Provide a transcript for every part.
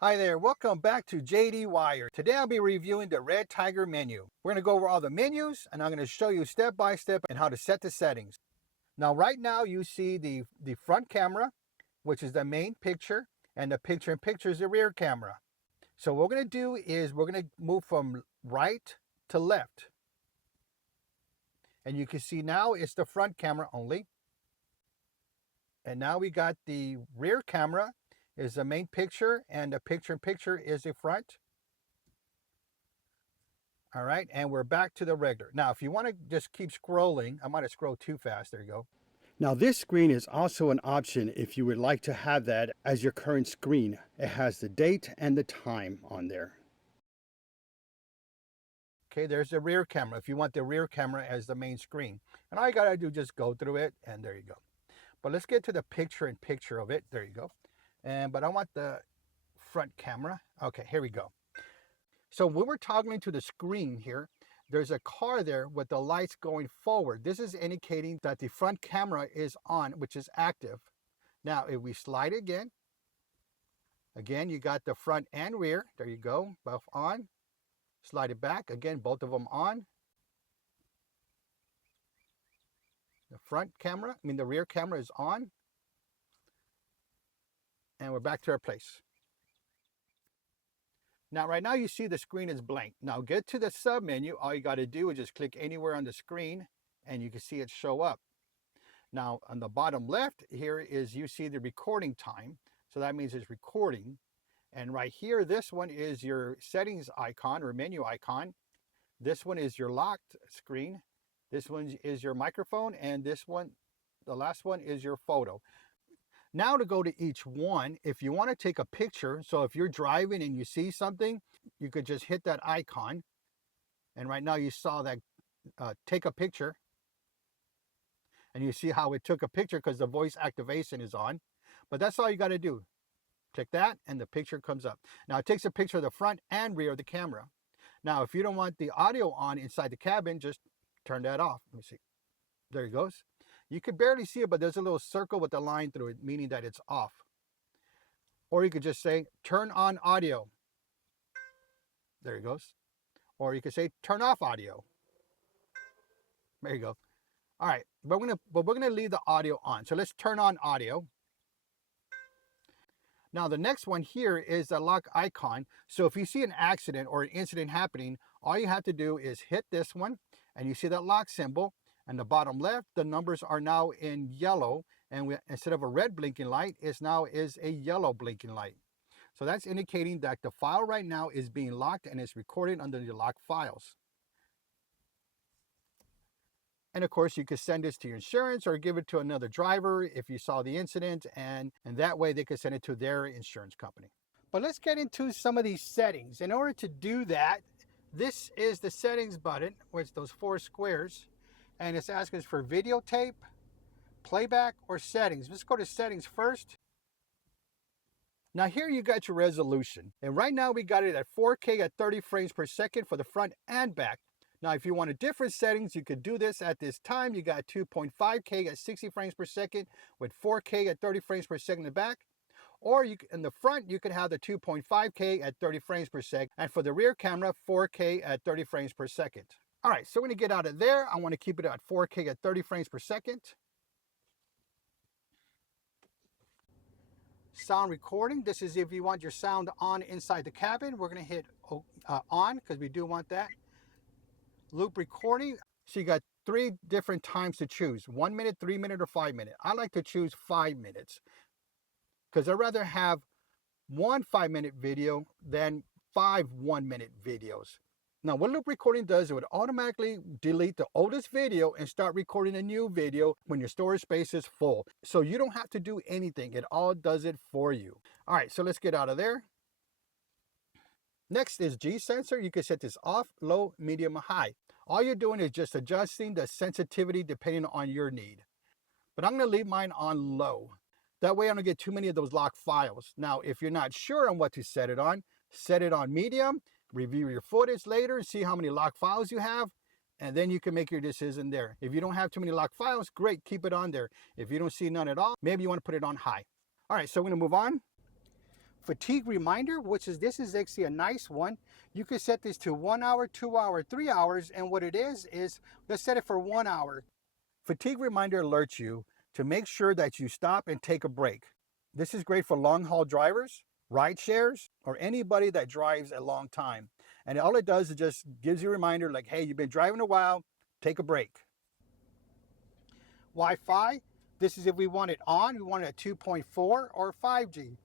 Hi there, welcome back to JD Wire. Today I'll be reviewing the Redtiger menu. We're going to go over all the menus and I'm going to show you step by step and how to set the settings. Now right now you see the front camera, which is the main picture, and the picture in picture is the rear camera. So what we're going to do is we're going to move from right to left. And you can see now it's the front camera only. And now we got the rear camera is the main picture and the picture in picture is the front. All right, and we're back to the regular. Now, if you want to just keep scrolling, I might have scrolled too fast. There you go. Now this screen is also an option if you would like to have that as your current screen. It has the date and the time on there. Okay, there's the rear camera if you want the rear camera as the main screen. And all you gotta do is just go through it and there you go. But let's get to the picture in picture of it. There you go. But I want the front camera. Okay, here we go. So when we're toggling to the screen here, there's a car there with the lights going forward. This is indicating that the front camera is on, which is active. Now, if we slide again, you got the front and rear. There you go, both on. Slide it back, again, both of them on. The front camera, the rear camera is on. And we're back to our place. Now, right now you see the screen is blank. Now get to the sub menu. All you got to do is just click anywhere on the screen and you can see it show up. Now on the bottom left here is you see the recording time. So that means it's recording. And right here, this one is your settings icon or menu icon. This one is your locked screen. This one is your microphone. And this one, the last one, is your photo. Now to go to each one, if you want to take a picture, so if you're driving and you see something, you could just hit that icon. And right now you saw that take a picture. And you see how it took a picture because the voice activation is on. But that's all you got to do. Click that and the picture comes up. Now it takes a picture of the front and rear of the camera. Now if you don't want the audio on inside the cabin, just turn that off. Let me see. There it goes. You can barely see it, but there's a little circle with a line through it, meaning that it's off. Or you could just say, turn on audio. There it goes. Or you could say, turn off audio. There you go. All right, but we're gonna leave the audio on. So let's turn on audio. Now the next one here is the lock icon. So if you see an accident or an incident happening, all you have to do is hit this one, and you see that lock symbol. And the bottom left, the numbers are now in yellow, and instead of a red blinking light, it now is a yellow blinking light. So that's indicating that the file right now is being locked and it's recorded under the locked files. And of course, you could send this to your insurance or give it to another driver if you saw the incident, and that way they could send it to their insurance company. But let's get into some of these settings. In order to do that, this is the settings button, which those 4 squares. And it's asking us for videotape, playback, or settings. Let's go to settings first. Now here you got your resolution. And right now we got it at 4K at 30 frames per second for the front and back. Now if you want a different settings, you could do this at this time. You got 2.5K at 60 frames per second with 4K at 30 frames per second in the back. Or in the front, you could have the 2.5K at 30 frames per second. And for the rear camera, 4K at 30 frames per second. All right, so we're going to get out of there. I want to keep it at 4K at 30 frames per second. Sound recording. This is if you want your sound on inside the cabin. We're going to hit on because we do want that. Loop recording. So you got 3 different times to choose. 1 minute, 3 minute, or 5 minute. I like to choose 5 minutes because I'd rather have 1 5-minute video than 5 1-minute videos. Now, what loop recording does, it would automatically delete the oldest video and start recording a new video when your storage space is full. So you don't have to do anything. It all does it for you. All right, so let's get out of there. Next is G sensor. You can set this off, low, medium, or high. All you're doing is just adjusting the sensitivity depending on your need. But I'm going to leave mine on low. That way I don't get too many of those locked files. Now, if you're not sure on what to set it on medium. Review your footage later and see how many locked files you have, and then you can make your decision there. If you don't have too many locked files, great, keep it on there. If you don't see none at all, maybe you want to put it on high. All right, so we're going to move on. fatigue reminder, this is actually a nice one. You can set this to 1 hour, 2 hour, 3 hours, and what it is let's set it for 1 hour. Fatigue reminder alerts you to make sure that you stop and take a break. This is great for long haul drivers, ride shares, or anybody that drives a long time. And all it does is just gives you a reminder like, hey, you've been driving a while, take a break. Wi-Fi, this is if we want it on, we want it at 2.4 or 5G.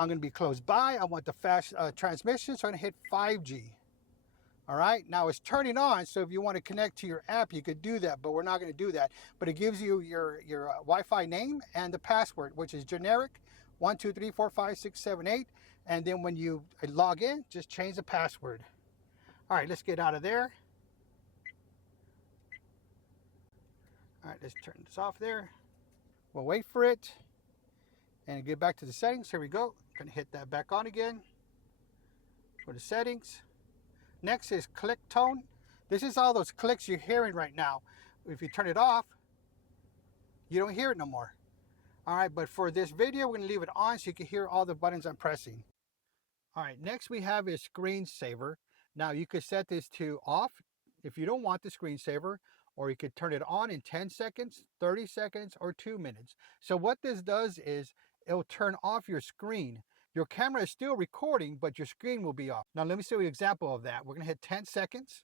I'm going to be close by. I want the fast transmission, so I'm going to hit 5G. All right, now it's turning on, so if you want to connect to your app, you could do that, but we're not going to do that. But it gives you your Wi-Fi name and the password, which is generic 1234567 and then when you log in, just change the password. All right, let's get out of there. All right, let's turn this off there. We'll wait for it and get back to the settings. Here we go. Gonna hit that back on again. Go to settings. Next is click tone. This is all those clicks you're hearing right now. If you turn it off, you don't hear it no more. All right, but for this video, we're gonna leave it on so you can hear all the buttons I'm pressing. All right, next we have is screensaver. Now you could set this to off if you don't want the screensaver, or you could turn it on in 10 seconds, 30 seconds, or 2 minutes. So what this does is it'll turn off your screen. Your camera is still recording, but your screen will be off. Now let me show you an example of that. We're gonna hit 10 seconds,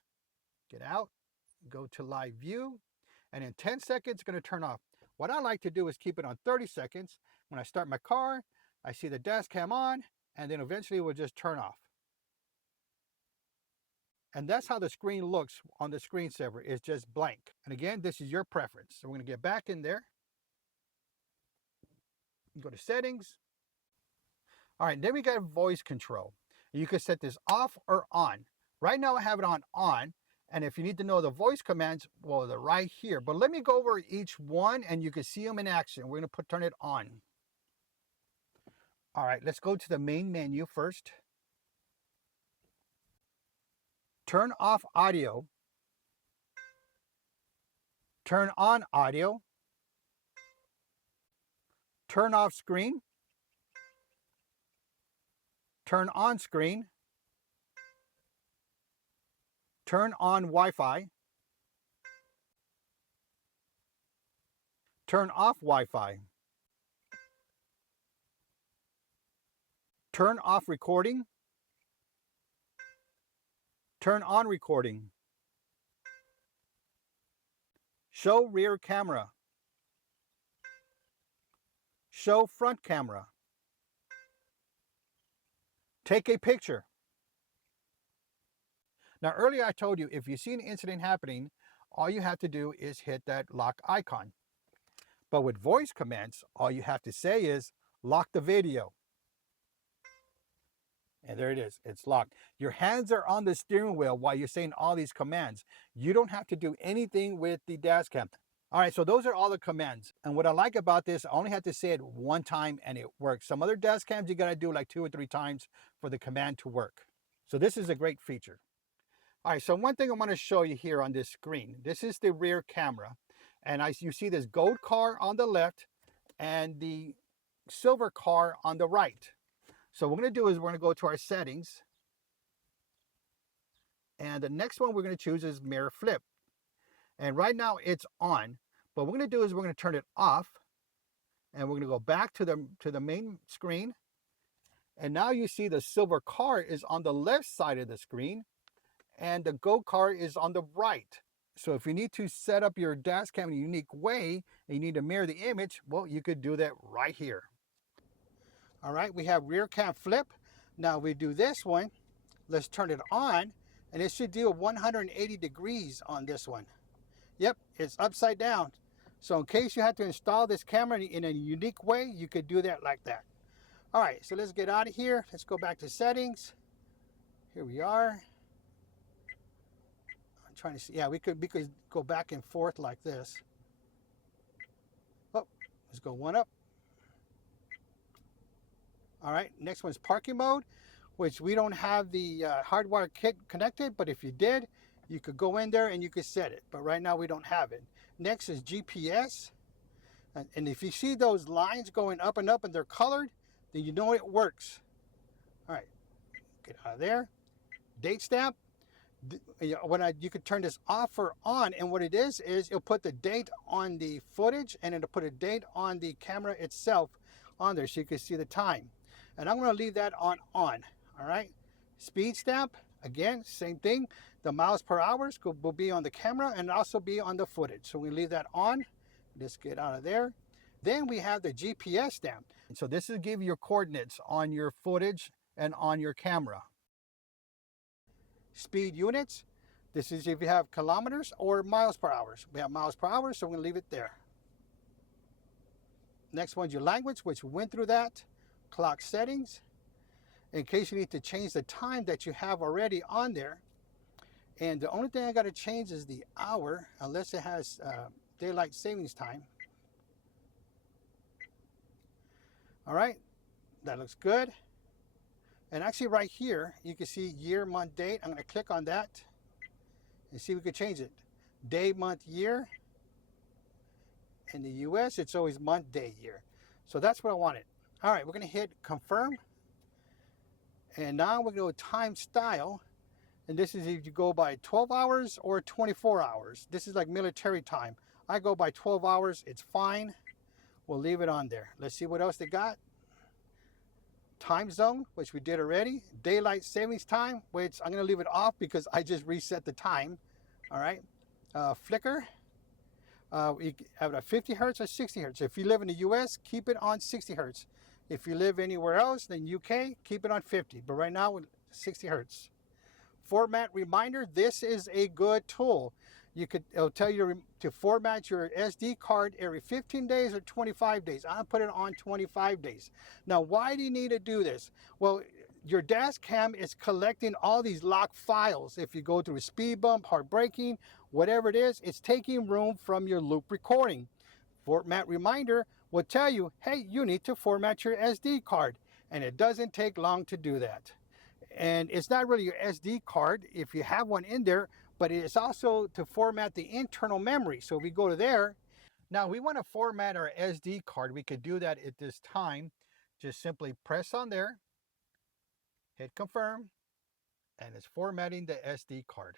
get out, go to live view, and in 10 seconds, it's gonna turn off. What I like to do is keep it on 30 seconds. When I start my car, I see the dash cam on, and then eventually it will just turn off. And that's how the screen looks on the screensaver. It's just blank. And again, this is your preference. So we're gonna get back in there. Go to settings. All right, then we got voice control. You can set this off or on. Right now I have it on. And if you need to know the voice commands, well, they're right here. But let me go over each one and you can see them in action. We're gonna turn it on. All right, let's go to the main menu first. Turn off audio. Turn on audio. Turn off screen. Turn on screen. Turn on Wi-Fi. Turn off Wi-Fi. Turn off recording. Turn on recording. Show rear camera. Show front camera. Take a picture. Now earlier I told you if you see an incident happening, all you have to do is hit that lock icon. But with voice commands, all you have to say is lock the video. And there it is, it's locked. Your hands are on the steering wheel while you're saying all these commands. You don't have to do anything with the dash cam. All right, so those are all the commands. And what I like about this, I only have to say it one time and it works. Some other dash cams, you gotta do like 2 or 3 times for the command to work. So this is a great feature. All right, so one thing I wanna show you here on this screen, this is the rear camera. And you see this gold car on the left and the silver car on the right. So what we're gonna do is we're gonna go to our settings. And the next one we're gonna choose is mirror flip. And right now it's on, but what we're gonna do is we're gonna turn it off and we're gonna go back to the main screen. And now you see the silver car is on the left side of the screen and the gold car is on the right. So if you need to set up your dash cam in a unique way and you need to mirror the image, well, you could do that right here. All right, we have rear cam flip. Now we do this one. Let's turn it on and it should do 180 degrees on this one. Yep, it's upside down. So in case you have to install this camera in a unique way, you could do that like that. All right, so let's get out of here. Let's go back to settings. Here we are. I'm trying to see. Yeah, we could go back and forth like this. Oh, let's go one up. All right, next one's parking mode, which we don't have the HARDWIRE kit connected, but if you did, you could go in there and you could set it, but right now we don't have it. Next is GPS, and if you see those lines going up and up and they're colored, then you know it works. Out of there. Date stamp. You could turn this off or on, and what it is it'll put the date on the footage and it'll put a date on the camera itself on there so you can see the time. And I'm going to leave that on. All right. Speed stamp, again, same thing. The miles per hour will be on the camera and also be on the footage. So we leave that on. Let's get out of there. Then we have the GPS stamp. And so this will give you your coordinates on your footage and on your camera. Speed units. This is if you have kilometers or miles per hour. We have miles per hour, so we're going to leave it there. Next one's your language, which we went through that. Clock settings. In case you need to change the time that you have already on there. And the only thing I got to change is the hour, unless it has daylight savings time. All right, that looks good. And actually right here, you can see year, month, date. I'm going to click on that and see if we can change it. Day, month, year. In the US, it's always month, day, year. So that's what I wanted. All right, we're going to hit confirm. And now we're going to go time style. And this is if you go by 12 hours or 24 hours. This is like military time. I go by 12 hours. It's fine. We'll leave it on there. Let's see what else they got. Time zone, which we did already. Daylight savings time, which I'm going to leave it off because I just reset the time. All right. Flicker. You have it at 50 hertz or 60 hertz. If you live in the US, keep it on 60 hertz. If you live anywhere else, then UK, keep it on 50. But right now, 60 hertz. Format reminder. This is a good tool. It'll tell you to format your SD card every 15 days or 25 days. I put it on 25 days. Now, why do you need to do this? Well, your dash cam is collecting all these locked files. If you go through a speed bump, hard braking, whatever it is, it's taking room from your loop recording. Format reminder will tell you, hey, you need to format your SD card. And it doesn't take long to do that. And it's not really your SD card if you have one in there, but it's also to format the internal memory. So if we go to there, now we want to format our SD card. We could do that at this time. Just simply press on there, hit confirm, and it's formatting the SD card.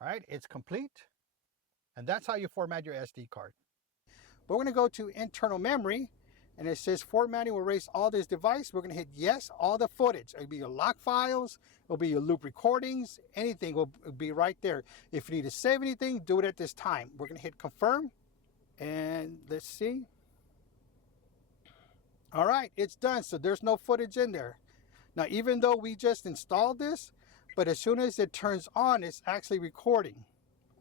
All right, it's complete. And that's how you format your SD card. But we're going to go to internal memory. And it says formatting will erase all this device. We're going to hit yes, all the footage. It'll be your lock files. It'll be your loop recordings. Anything will be right there. If you need to save anything, do it at this time. We're going to hit confirm. And let's see. All right, it's done. So there's no footage in there. Now, even though we just installed this, but as soon as it turns on, it's actually recording.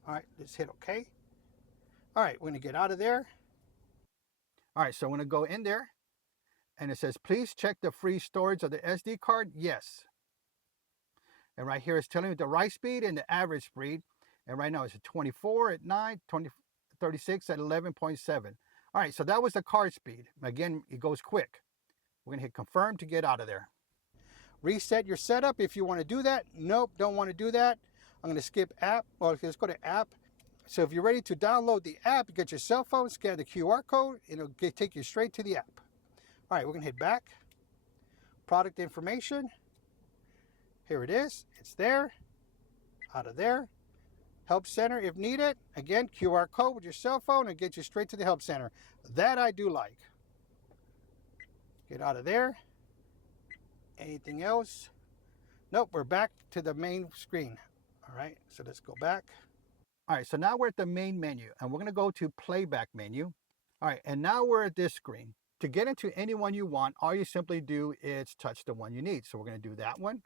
All right, let's hit OK. All right, we're going to get out of there. All right, so I'm going to go in there, and it says, please check the free storage of the SD card. Yes. And right here it's telling me the write speed and the average speed. And right now it's at 24 at 9, 36 at 11.7. All right, so that was the card speed. Again, it goes quick. We're going to hit confirm to get out of there. Reset your setup if you want to do that. Nope, don't want to do that. I'm going to skip app. Well, let's go to app. So if you're ready to download the app, you get your cell phone, scan the QR code, and it'll take you straight to the app. All right, we're going to hit back. Product information. Here it is. It's there. Out of there. Help center if needed. Again, QR code with your cell phone and get you straight to the help center. That I do like. Get out of there. Anything else? Nope, we're back to the main screen. All right, so let's go back. All right, so now we're at the main menu, and we're going to go to Playback menu. All right, and now we're at this screen. To get into any one you want, all you simply do is touch the one you need. So we're going to do that one.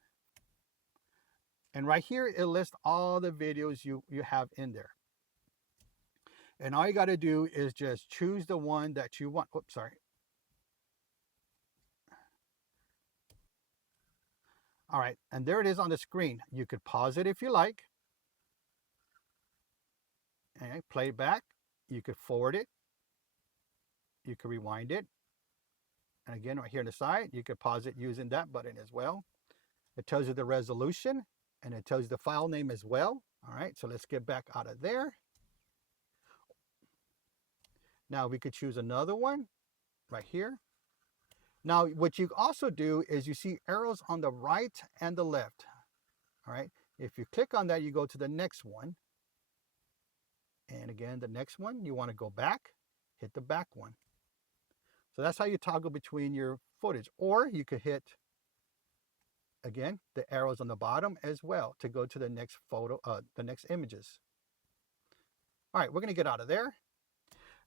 And right here, it lists all the videos you have in there. And all you got to do is just choose the one that you want. Oops, sorry. All right, and there it is on the screen. You could pause it if you like. And play it back. You could forward it. You could rewind it. And again, right here on the side, you could pause it using that button as well. It tells you the resolution, and it tells you the file name as well. All right, so let's get back out of there. Now we could choose another one right here. Now, what you also do is you see arrows on the right and the left. All right. If you click on that, you go to the next one. And again, the next one, you want to go back, hit the back one. So that's how you toggle between your footage. Or you could hit, again, the arrows on the bottom as well to go to the next photo, the next images. All right, we're going to get out of there.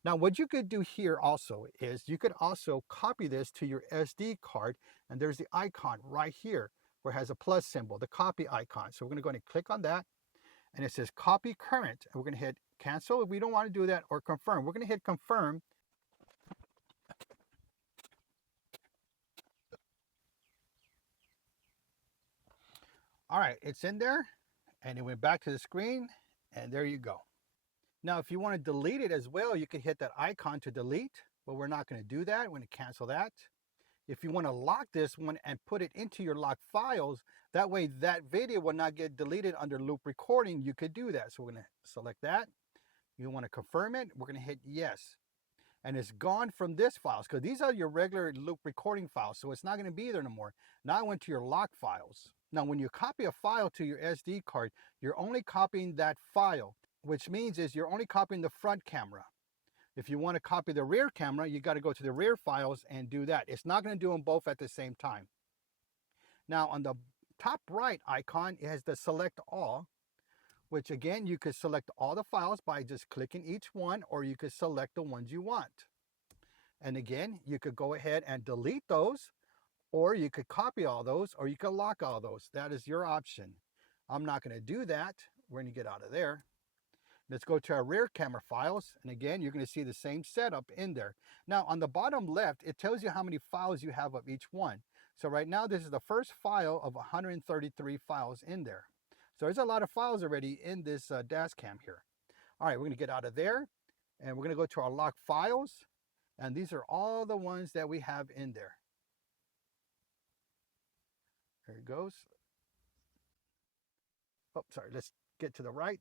Now, what you could do here also is you could also copy this to your SD card, and there's the icon right here where it has a plus symbol, the copy icon. So we're going to go ahead and click on that, and it says copy current, and we're going to hit cancel if we don't want to do that, or confirm. We're going to hit confirm. All right, it's in there, and it went back to the screen, and there you go. Now, if you want to delete it as well, you can hit that icon to delete, but we're not going to do that. We're going to cancel that. If you want to lock this one and put it into your locked files, that way that video will not get deleted under loop recording, you could do that. So we're going to select that. You want to confirm it, we're going to hit yes. And it's gone from this files, because these are your regular loop recording files, so it's not going to be there no more. Now I went to your lock files. Now when you copy a file to your SD card, you're only copying that file, which means is you're only copying the front camera. If you want to copy the rear camera, you got to go to the rear files and do that. It's not going to do them both at the same time. Now on the top right icon, it has the select all, which again, you could select all the files by just clicking each one, or you could select the ones you want. And again, you could go ahead and delete those, or you could copy all those, or you could lock all those. That is your option. I'm not going to do that. We're going to get out of there. Let's go to our rear camera files. And again, you're going to see the same setup in there. Now on the bottom left, it tells you how many files you have of each one. So right now, this is the first file of 133 files in there. So there's a lot of files already in this dashcam here. All right, we're going to get out of there, and we're going to go to our lock files. And these are all the ones that we have in there. There it goes. Oh, sorry, let's get to the right.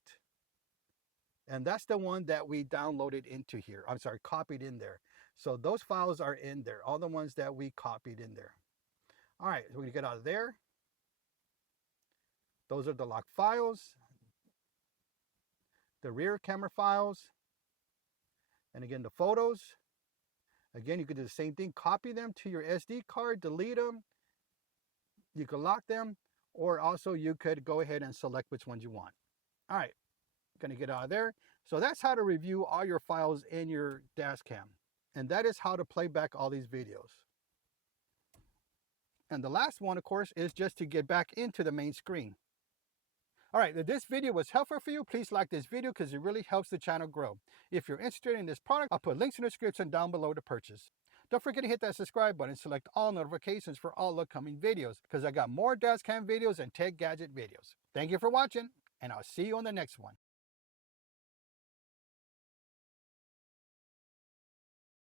And that's the one that we downloaded into here. I'm sorry, copied in there. So those files are in there, all the ones that we copied in there. All right, we're going to get out of there. Those are the lock files, the rear camera files, and again, the photos. Again, you could do the same thing, copy them to your SD card, delete them. You could lock them, or also you could go ahead and select which ones you want. All right, going to get out of there. So that's how to review all your files in your dashcam. And that is how to play back all these videos. And the last one, of course, is just to get back into the main screen. All right, if this video was helpful for you, please like this video because it really helps the channel grow. If you're interested in this product, I'll put links in the description down below to purchase. Don't forget to hit that subscribe button and select all notifications for all upcoming videos because I got more dashcam videos and tech gadget videos. Thank you for watching, and I'll see you on the next one.